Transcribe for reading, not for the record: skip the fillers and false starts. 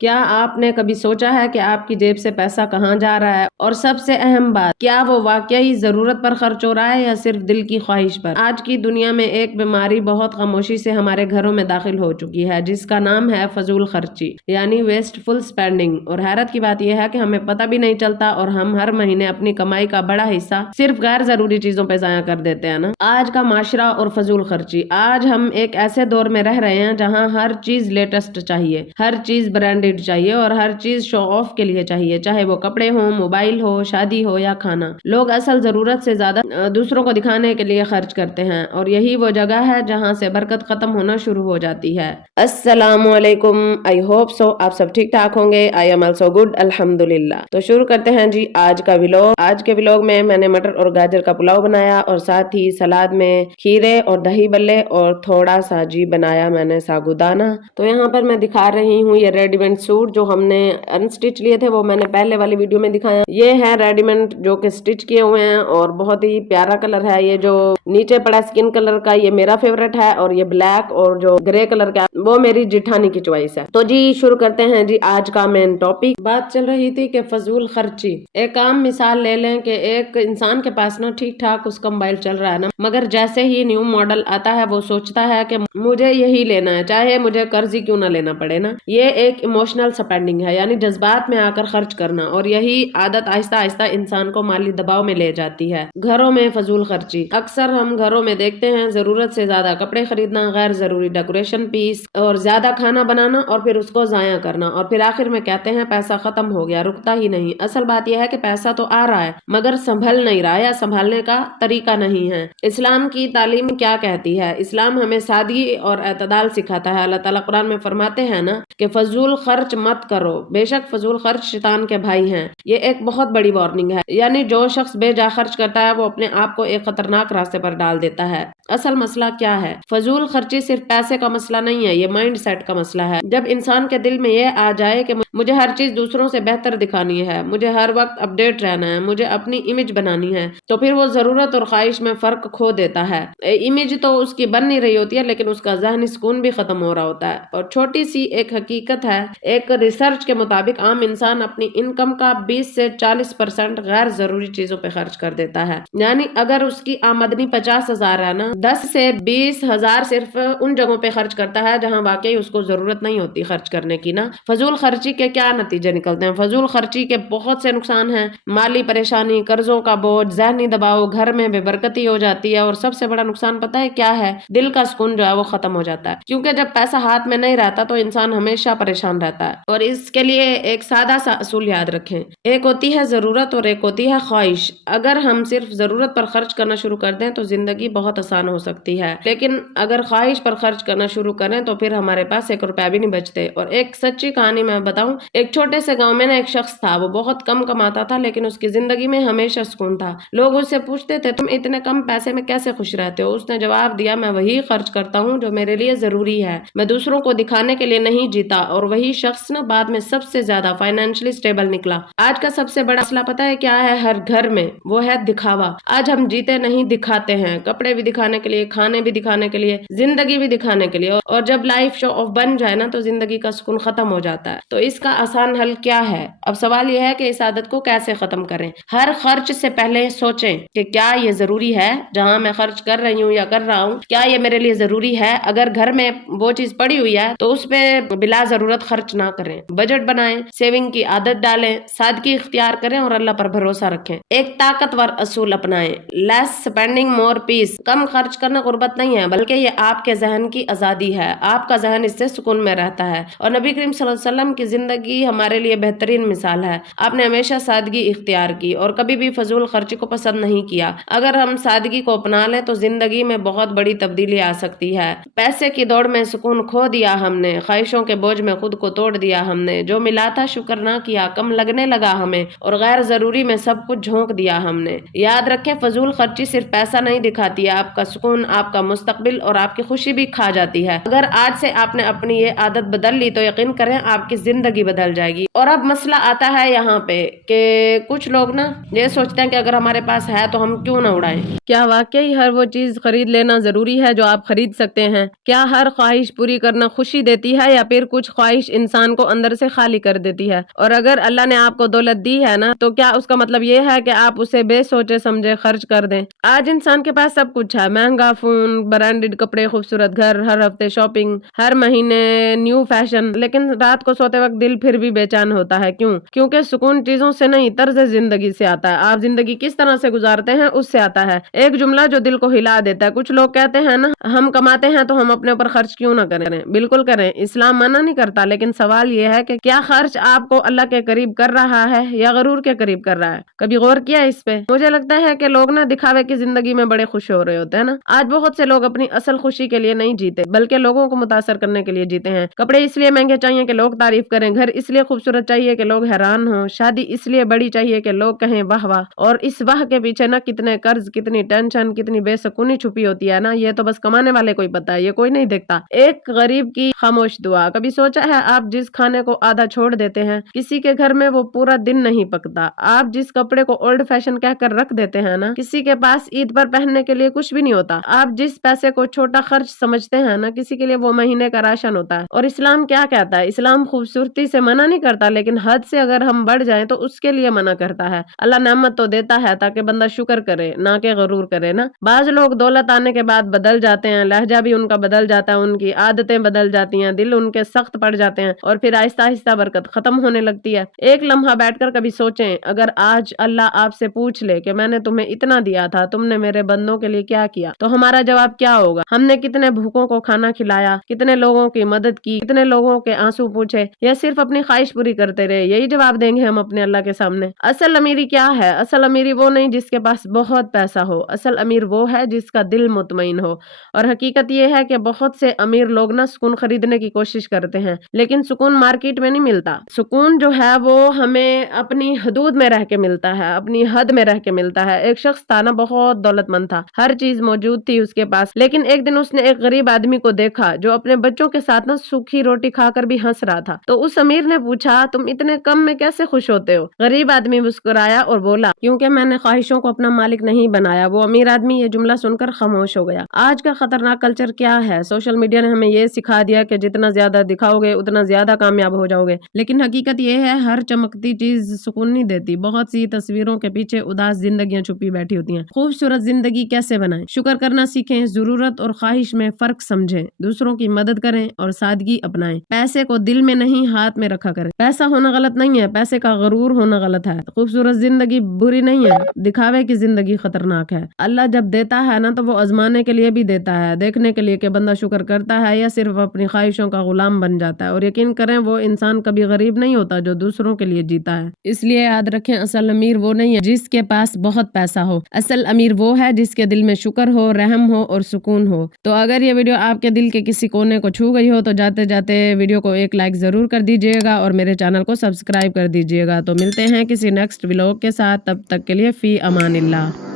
کیا آپ نے کبھی سوچا ہے کہ آپ کی جیب سے پیسہ کہاں جا رہا ہے؟ اور سب سے اہم بات، کیا وہ واقعی ضرورت پر خرچ ہو رہا ہے یا صرف دل کی خواہش پر؟ آج کی دنیا میں ایک بیماری بہت خاموشی سے ہمارے گھروں میں داخل ہو چکی ہے، جس کا نام ہے فضول خرچی یعنی ویسٹ فل سپینڈنگ۔ اور حیرت کی بات یہ ہے کہ ہمیں پتہ بھی نہیں چلتا اور ہم ہر مہینے اپنی کمائی کا بڑا حصہ صرف غیر ضروری چیزوں پہ ضائع کر دیتے ہیں نا۔ آج کا معاشرہ اور فضول خرچی، آج ہم ایک ایسے دور میں رہ رہے ہیں جہاں ہر چیز لیٹسٹ چاہیے، ہر چیز برانڈیڈ چاہیے اور ہر چیز شو آف کے لیے چاہیے، چاہے وہ کپڑے ہوں، موبائل ہو، شادی ہو یا کھانا۔ لوگ اصل ضرورت سے زیادہ دوسروں کو دکھانے کے لیے خرچ کرتے ہیں، اور یہی وہ جگہ ہے جہاں سے برکت ختم ہونا شروع ہو جاتی ہے۔ السلام علیکم، آئی ہوپ سو آپ سب ٹھیک ٹھاک ہوں گے۔ آئی ایم آلسو گڈ، الحمدللہ۔ تو شروع کرتے ہیں جی آج کا ولاگ۔ آج کے ولاگ میں نے مٹر اور گاجر کا پلاؤ بنایا اور ساتھ ہی سلاد میں کھیرے اور دہی بلے اور تھوڑا سا جی بنایا میں نے ساگودانہ۔ تو یہاں پر میں دکھا رہی ہوں یہ ریڈی میڈ سوٹ جو ہم نے انسٹچ لیے تھے، وہ میں نے پہلے والی ویڈیو میں دکھایا۔ یہ ہے ریڈی میڈ جو کہ سٹچ کیے ہوئے ہیں اور بہت ہی پیارا کلر ہے۔ یہ جو نیچے پڑا اسکن کلر کا یہ میرا فیورٹ ہے، اور یہ بلیک اور جو گرے کلر کا وہ میری جٹھانی کی چوائس ہے۔ تو جی شروع کرتے ہیں جی آج کا مین ٹاپک۔ بات چل رہی تھی کہ فضول خرچی، ایک عام مثال لے لیں کہ ایک انسان کے پاس نا ٹھیک ٹھاک اس کا موبائل چل رہا ہے نا، مگر جیسے ہی نیو ماڈل آتا ہے وہ سوچتا ہے کہ مجھے یہی لینا ہے، چاہے مجھے قرض ہی کیوں نہ لینا پڑے نا۔ یہ ایک ایموشنل سپینڈنگ ہے، یعنی جذبات میں آ کر خرچ کرنا، اور یہی عادت آہستہ آہستہ انسان کو مالی دباؤ میں لے جاتی ہے۔ گھروں میں فضول خرچی، اکثر ہم گھروں میں دیکھتے ہیں ضرورت سے زیادہ کپڑے خریدنا، غیر ضروری ڈیکوریشن پیس اور زیادہ کھانا بنانا اور پھر اس کو ضائع کرنا، اور پھر آخر میں کہتے ہیں پیسہ ختم ہو گیا، رکتا ہی نہیں۔ اصل بات یہ ہے کہ پیسہ تو آ رہا ہے مگر سنبھل نہیں رہا یا سنبھالنے کا طریقہ نہیں ہے۔ اسلام کی تعلیم کیا کہتی ہے؟ اسلام ہمیں سادگی اور اعتدال سکھاتا ہے۔ اللہ تعالیٰ قرآن میں فرماتے ہیں نا کہ فضول خرچ مت کرو، بے شک فضول خرچ شیطان کے بھائی ہیں۔ یہ ایک بہت بڑی وارننگ ہے، یعنی جو شخص بے جا خرچ کرتا ہے وہ اپنے آپ کو ایک خطرناک راستے پر ڈال دیتا ہے۔ اصل مسئلہ کیا ہے؟ فضول خرچی صرف پیسے کا مسئلہ نہیں ہے، یہ مائنڈ سیٹ کا مسئلہ ہے۔ جب انسان کے دل میں یہ آ جائے کہ مجھے ہر چیز دوسروں سے بہتر دکھانی ہے، مجھے ہر وقت اپڈیٹ رہنا ہے، مجھے اپنی امیج بنانی ہے، تو پھر وہ ضرورت اور خواہش میں فرق کھو دیتا ہے۔ امیج تو اس کی بن نہیں رہی ہوتی ہے لیکن اس کا ذہنی سکون بھی ختم ہو رہا ہوتا ہے۔ اور چھوٹی سی ایک حقیقت ہے، ایک ریسرچ کے مطابق عام انسان اپنی انکم کا 20 سے 40% غیر ضروری چیزوں پہ خرچ کر دیتا ہے۔ یعنی اگر اس کی آمدنی 50,000 ہے نا، 10 سے 20,000 صرف ان جگہوں پہ خرچ کرتا ہے جہاں واقعی اس کو ضرورت نہیں ہوتی خرچ کرنے کی نا۔ فضول خرچی کے کیا نتیجے نکلتے ہیں؟ فضول خرچی کے بہت سے نقصان ہیں، مالی پریشانی، قرضوں کا بوجھ، ذہنی دباؤ، گھر میں بے برکتی ہو جاتی ہے، اور سب سے بڑا نقصان پتہ ہے کیا ہے؟ دل کا سکون جو ہے وہ ختم ہو جاتا ہے، کیونکہ جب پیسہ ہاتھ میں نہیں رہتا تو انسان ہمیشہ پریشان رہتا ہے۔ اور اس کے لیے ایک سادہ سا اصول یاد رکھیں، ایک ہوتی ہے ضرورت اور ایک ہوتی ہے خواہش۔ اگر ہم صرف ضرورت پر خرچ کرنا شروع کر دیں تو زندگی بہت آسان ہو سکتی ہے، لیکن اگر خواہش پر خرچ کرنا شروع کریں تو پھر ہمارے پاس 1 روپیہ بھی نہیں بچتے۔ اور ایک سچی کہانی میں بتاؤں، ایک چھوٹے سے گاؤں میں نا ایک شخص تھا، وہ بہت کم کماتا تھا لیکن اس کی زندگی میں ہمیشہ سکون تھا۔ لوگ اس سے پوچھتے تھے تم اتنے کم پیسے میں کیسے خوش رہتے ہو؟ اس نے جواب دیا، میں وہی خرچ کرتا ہوں جو میرے لیے ضروری ہے، میں دوسروں کو دکھانے کے لیے نہیں جیتا۔ اور وہی شخص نا بعد میں سب سے زیادہ فائنینشلی سٹیبل نکلا۔ آج کا سب سے بڑا مسئلہ پتہ ہے کیا ہے؟ ہر گھر میں وہ ہے دکھاوا۔ آج ہم جیتے نہیں دکھاتے ہیں، کپڑے بھی دکھانے کے لیے، کھانے بھی دکھانے کے لیے، زندگی بھی دکھانے کے لیے، اور جب لائف شو آف بن جائے نا تو زندگی کا سکون ختم ہو جاتا ہے۔ تو اس کا آسان حل کیا ہے؟ اب سوال یہ ہے کہ اس عادت کو کیسے ختم کریں۔ ہر خرچ سے پہلے سوچیں کہ کیا یہ ضروری ہے جہاں میں خرچ کر رہی ہوں یا کر رہا ہوں، کیا یہ میرے لیے ضروری ہے؟ اگر گھر میں وہ چیز پڑی ہوئی ہے تو اس پہ بلا ضرورت خرچ نہ کریں، بجٹ بنائیں، سیونگ کی عادت ڈالیں، سادگی اختیار کریں اور اللہ پر بھروسہ رکھیں۔ ایک طاقتور اصول اپنائیں، لیس سپینڈنگ مور پیس۔ کم خرچ کرنا غربت نہیں ہے بلکہ یہ آپ کے ذہن کی آزادی ہے، آپ کا ذہن اس سے سکون میں رہتا ہے۔ اور نبی کریم صلی اللہ علیہ وسلم کی زندگی ہمارے لیے بہترین مثال ہے۔ آپ نے ہمیشہ سادگی اختیار کی اور کبھی بھی فضول خرچی کو پسند نہیں کیا۔ اگر ہم سادگی کو اپنا لیں تو زندگی میں بہت بڑی تبدیلی آ سکتی ہے۔ پیسے کی دوڑ میں سکون کھو دیا ہم نے، خواہشوں کے بوجھ میں خود کو توڑ دیا ہم نے، جو ملا تھا شکر نہ کیا، کم لگنے لگا ہمیں، اور غیر ضروری میں سب کچھ جھونک دیا ہم نے۔ یاد رکھیں فضول خرچی صرف پیسہ نہیں دکھاتی ہے، آپ کا سکون، آپ کا مستقبل اور آپ کی خوشی بھی کھا جاتی ہے۔ اگر آج سے آپ نے اپنی یہ عادت بدل لی تو یقین کریں آپ کی زندگی بدل جائے گی۔ اور اب مسئلہ آتا ہے یہاں پہ کہ کچھ لوگ نا یہ سوچتے ہیں کہ اگر ہمارے پاس ہے تو ہم کیوں نہ اڑائیں۔ کیا واقعی ہر وہ چیز خرید لینا ضروری ہے جو آپ خرید سکتے ہیں؟ کیا ہر خواہش پوری کرنا خوشی دیتی ہے یا پھر کچھ خواہش انسان کو اندر سے خالی کر دیتی ہے۔ اور اگر اللہ نے آپ کو دولت دی ہے نا تو کیا اس کا مطلب یہ ہے کہ آپ اسے بے سوچے سمجھے خرچ کر دیں؟ آج انسان کے پاس سب کچھ ہے، مہنگا فون، برانڈڈ کپڑے، خوبصورت گھر، ہر ہفتے شاپنگ، ہر مہینے نیو فیشن، لیکن رات کو سوتے وقت دل پھر بھی بے چین ہوتا ہے۔ کیوں؟ کیونکہ سکون چیزوں سے نہیں، طرز زندگی سے آتا ہے۔ آپ زندگی کس طرح سے گزارتے ہیں اس سے آتا ہے۔ ایک جملہ جو دل کو ہلا دیتا ہے۔ کچھ لوگ کہتے ہیں نا، ہم کماتے ہیں تو ہم اپنے اوپر خرچ کیوں نہ کریں؟ بالکل کریں، اسلام منع نہیں کرتا، لیکن سوال یہ ہے کہ کیا خرچ آپ کو اللہ کے قریب کر رہا ہے یا غرور کے قریب کر رہا ہے؟ کبھی غور کیا اس پہ؟ مجھے لگتا ہے کہ لوگ نا دکھاوے کی زندگی میں بڑے خوش ہو رہے ہوتے ہیں نا۔ آج بہت سے لوگ اپنی اصل خوشی کے لیے نہیں جیتے، بلکہ لوگوں کو متاثر کرنے کے لیے جیتے ہیں۔ کپڑے اس لیے مہنگے چاہیے کہ لوگ تعریف کریں، گھر اس لیے خوبصورت چاہیے کہ لوگ حیران ہوں، شادی اس لیے بڑی چاہیے کہ لوگ کہیں واہ واہ۔ اور اس واہ کے پیچھے نا کتنے قرض، کتنی ٹینشن، کتنی بے سکونی چھپی ہوتی ہے نا، یہ تو بس کمانے والے کو ہی پتا ہے، یہ کوئی نہیں دیکھتا۔ ایک غریب کی خاموش دعا۔ کبھی سوچا ہے آپ جس کھانے کو آدھا چھوڑ دیتے ہیں، کسی کے گھر میں وہ پورا دن نہیں پکتا؟ آپ جس کپڑے کو اولڈ فیشن کہہ کر رکھ دیتے ہیں نا، کسی کے پاس عید پر پہننے کے لیے کچھ بھی نہیں ہوتا۔ آپ جس پیسے کو چھوٹا خرچ سمجھتے ہیں نا، کسی کے لیے وہ مہینے کا راشن ہوتا ہے۔ اور اسلام کیا کہتا ہے؟ اسلام خوبصورتی سے منع نہیں کرتا، لیکن حد سے اگر ہم بڑھ جائیں تو اس کے لیے منع کرتا ہے۔ اللہ نعمت تو دیتا ہے تاکہ بندہ شکر کرے، نہ کہ غرور کرے نا۔ بعض لوگ دولت آنے کے بعد بدل جاتے ہیں، لہجہ بھی ان کا بدل جاتا ہے، ان کی عادتیں بدل جاتی ہیں، دل ان کے سخت پڑ جاتے ہیں، اور پھر آہستہ آہستہ برکت ختم ہونے لگتی ہے۔ ایک لمحہ بیٹھ کر کبھی سوچیں، اگر آج اللہ آپ سے پوچھ لے کہ میں نے تمہیں اتنا دیا تھا، تم نے میرے بندوں کے لیے کیا کیا، تو ہمارا جواب کیا ہوگا؟ ہم نے کتنے بھوکوں کو کھانا کھلایا، کتنے لوگوں کی مدد کی، کتنے لوگوں کے آنسو پوچھے، یا صرف اپنی خواہش پوری کرتے رہے؟ یہی جواب دیں گے ہم اپنے اللہ کے سامنے۔ اصل امیری کیا ہے؟ اصل امیری وہ نہیں جس کے پاس بہت پیسہ ہو، اصل امیر وہ ہے جس کا دل مطمئن ہو۔ اور حقیقت یہ ہے کہ بہت سے امیر لوگ نا سکون خریدنے کی کوشش کرتے ہیں، لیکن سکون مارکیٹ میں نہیں ملتا۔ سکون جو ہے وہ ہمیں اپنی حدود میں رہ کے ملتا ہے، اپنی حد میں رہ کے ملتا ہے۔ ایک شخص تھا نا، بہت دولت مند تھا، ہر چیز موجود تھی اس کے پاس، لیکن ایک دن اس نے ایک غریب آدمی کو دیکھا جو اپنے بچوں کے ساتھ نا سوکھی روٹی کھا کر بھی ہنس رہا تھا۔ تو اس امیر نے پوچھا، تم اتنے کم میں کیسے خوش ہوتے ہو؟ غریب آدمی مسکرایا اور بولا، کیونکہ میں نے خواہشوں کو اپنا مالک نہیں بنایا۔ وہ امیر آدمی یہ جملہ سن کر خاموش ہو گیا۔ آج کا خطرناک کلچر کیا ہے؟ سوشل میڈیا نے ہمیں یہ سکھا دیا کہ جتنا زیادہ دکھاؤ گے اتنا زیادہ کامیاب ہو جاؤ گے، لیکن حقیقت یہ ہے ہر چمکتی چیز سکون نہیں دیتی۔ بہت سی تصویروں کے پیچھے اداس زندگیاں چھپی بیٹھی ہوتی ہیں۔ خوبصورت زندگی کیسے بنائیں؟ شکر کرنا سیکھیں، ضرورت اور خواہش میں فرق سمجھیں، دوسروں کی مدد کریں اور سادگی اپنائیں۔ پیسے کو دل میں نہیں ہاتھ میں رکھا کریں۔ پیسہ ہونا غلط نہیں ہے، پیسے کا غرور ہونا غلط ہے۔ خوبصورت زندگی بری نہیں ہے، دکھاوے کی زندگی خطرناک ہے۔ اللہ جب دیتا ہے نا تو وہ آزمانے کے لیے بھی دیتا ہے، دیکھنے کے لیے کہ بندہ شکر کرتا ہے یا صرف اپنی خواہشوں کا غلام بن جاتا ہے۔ اور یقین کریں وہ انسان کبھی غریب نہیں ہوتا جو دوسروں کے لیے جیتا ہے۔ اس لیے یاد رکھیں، اصل امیر وہ نہیں ہے جس کے پاس بہت پیسہ ہو، اصل امیر وہ ہے جس کے دل میں شکر ہو، رحم ہو اور سکون ہو۔ تو اگر یہ ویڈیو آپ کے دل کے کسی کونے کو چھو گئی ہو تو جاتے جاتے ویڈیو کو ایک لائک ضرور کر دیجیے گا اور میرے چینل کو سبسکرائب کر دیجیے گا۔ تو ملتے ہیں کسی نیکسٹ ولاگ کے ساتھ، تب تک کے لیے فی امان اللہ۔